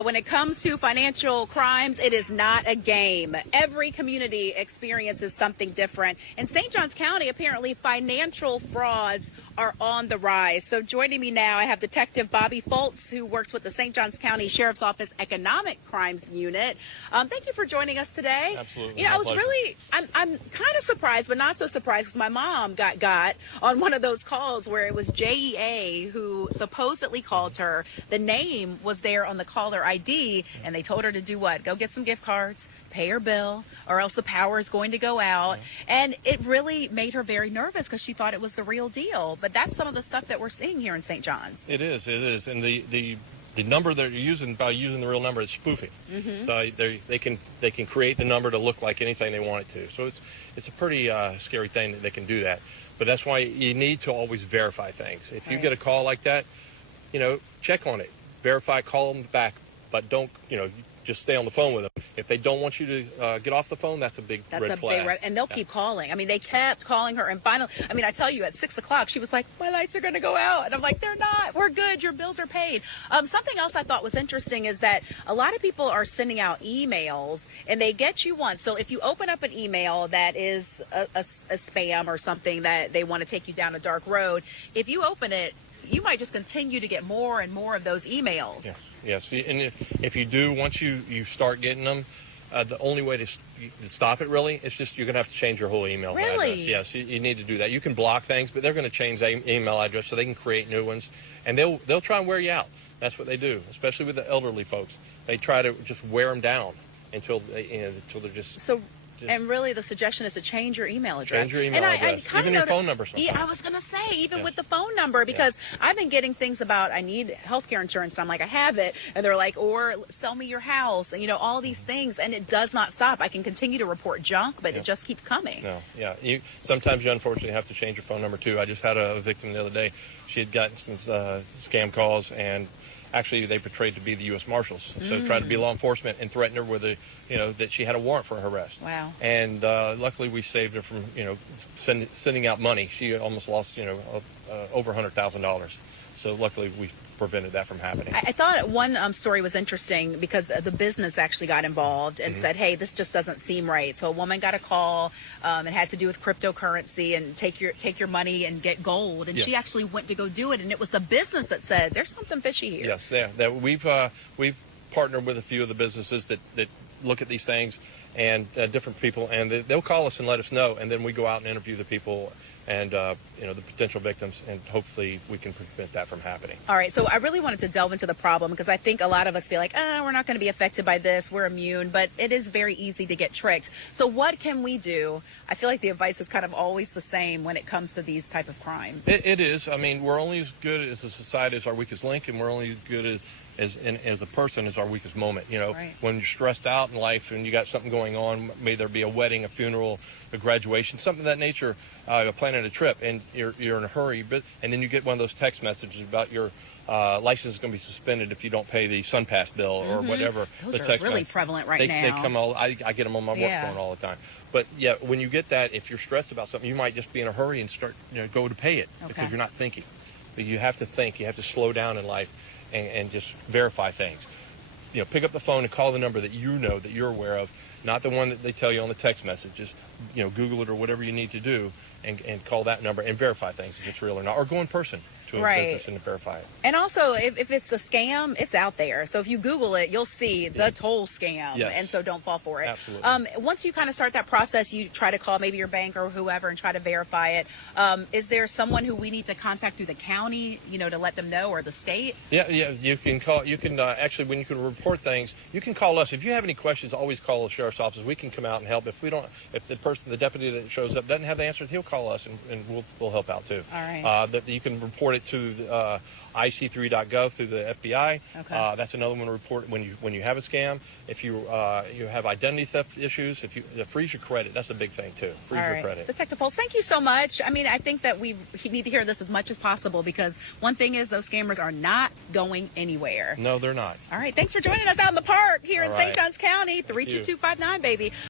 When it comes to financial crimes, it is not a game. Every community experiences something different. In St. Johns County, apparently financial frauds are on the rise. So joining me now, I have Detective Bobby Fultz, who works with the St. Johns County Sheriff's Office Economic Crimes Unit. Thank you for joining us today. Absolutely. You know, I'm kind of surprised, but not so surprised, because my mom got on one of those calls where it was JEA who supposedly called her. The name was there on the caller ID, and they told her to do what? Go get some gift cards, pay her bill, or else the power is going to go out. And it really made her very nervous because she thought it was the real deal. But that's some of the stuff that we're seeing here in St. Johns. It is. And the number they're using, by using the real number, is spoofing. So they can create the number to look like anything they want it to. So it's a pretty scary thing that they can do that. But that's why you need to always verify things. If you get a call like that, check on it, verify, call them back. But don't, just stay on the phone with them. If they don't want you to get off the phone, that's a big red flag. And they'll keep calling. I mean, they kept calling her. And finally, I tell you, at 6 o'clock, she was like, my lights are going to go out. And I'm like, they're not. We're good. Your bills are paid. Something else I thought was interesting is that a lot of people are sending out emails, and they get you once. So if you open up an email that is a spam or something that they want to take you down a dark road, if you open it, you might just continue to get more and more of those emails. Yeah. See, and if you do, once you start getting them, the only way to stop it really is just you're going to have to change your whole email address. Yes, you need to do that. You can block things, but they're going to change the email address so they can create new ones, and they'll try and wear you out. That's what they do, especially with the elderly folks. They try to just wear them down until they're just. And really, the suggestion is to change your email address. Change your email address. Even your phone number sometimes. Yeah, I was going to say, even with the phone number, because I've been getting things about, I need healthcare insurance. And I'm like, I have it. And they're like, or sell me your house. And, all these things. And it does not stop. I can continue to report junk, but it just keeps coming. No, yeah. Sometimes you unfortunately have to change your phone number, too. I just had a victim the other day. She had gotten some scam calls, and actually they portrayed to be the U.S. Marshals. So tried to be law enforcement and threatened her with that she had a warrant for her arrest. Wow. And luckily we saved her from, sending out money. She almost lost, over $100,000. So luckily we prevented that from happening. I thought one story was interesting because the business actually got involved and said, hey, this just doesn't seem right. So a woman got a call. It had to do with cryptocurrency and take your money and get gold. And she actually went to go do it. And it was the business that said, there's something fishy here. Yes, that we've partnered with a few of the businesses that look at these things and different people, and they'll call us and let us know. And then we go out and interview the people and the potential victims, and hopefully we can prevent that from happening. All right, so I really wanted to delve into the problem because I think a lot of us feel like, we're not going to be affected by this, we're immune, but it is very easy to get tricked. So what can we do? I feel like the advice is kind of always the same when it comes to these type of crimes. It is. I mean, we're only as good as a society as our weakest link, and we're only as good as a person is our weakest moment. Right. When you're stressed out in life and you got something going on, may there be a wedding, a funeral, a graduation, something of that nature, planning a trip, and you're in a hurry, and then you get one of those text messages about your license is going to be suspended if you don't pay the SunPass bill or whatever. Those are really prevalent right now. They come I get them on my work phone all the time. But yeah, when you get that, if you're stressed about something, you might just be in a hurry and start go to pay it because you're not thinking. But you have to think. You have to slow down in life and just verify things. Pick up the phone and call the number that that you're aware of, not the one that they tell you on the text messages. Google it or whatever you need to do and call that number and verify things if it's real or not, or go in person to a business and verify it. And also, if it's a scam, it's out there. So if you Google it, you'll see the toll scam. Yes. And so don't fall for it. Absolutely. Once you kind of start that process, you try to call maybe your bank or whoever and try to verify it. Is there someone who we need to contact through the county, to let them know, or the state? Yeah. You can call. You can actually, when you can report things, you can call us. If you have any questions, always call the sheriff's office. We can come out and help. If the deputy that shows up doesn't have the answers, he'll call us and we'll help out too. All right. You can report it to IC3.gov through the FBI. Okay. That's another one to report when you have a scam. If you have identity theft issues, if you freeze your credit, that's a big thing too. Freeze your credit. Detective Fultz, thank you so much. I think that we need to hear this as much as possible because one thing is those scammers are not going anywhere. No, they're not. All right. Thanks for joining us out in the park here in All St. right. Johns County. 32259, baby.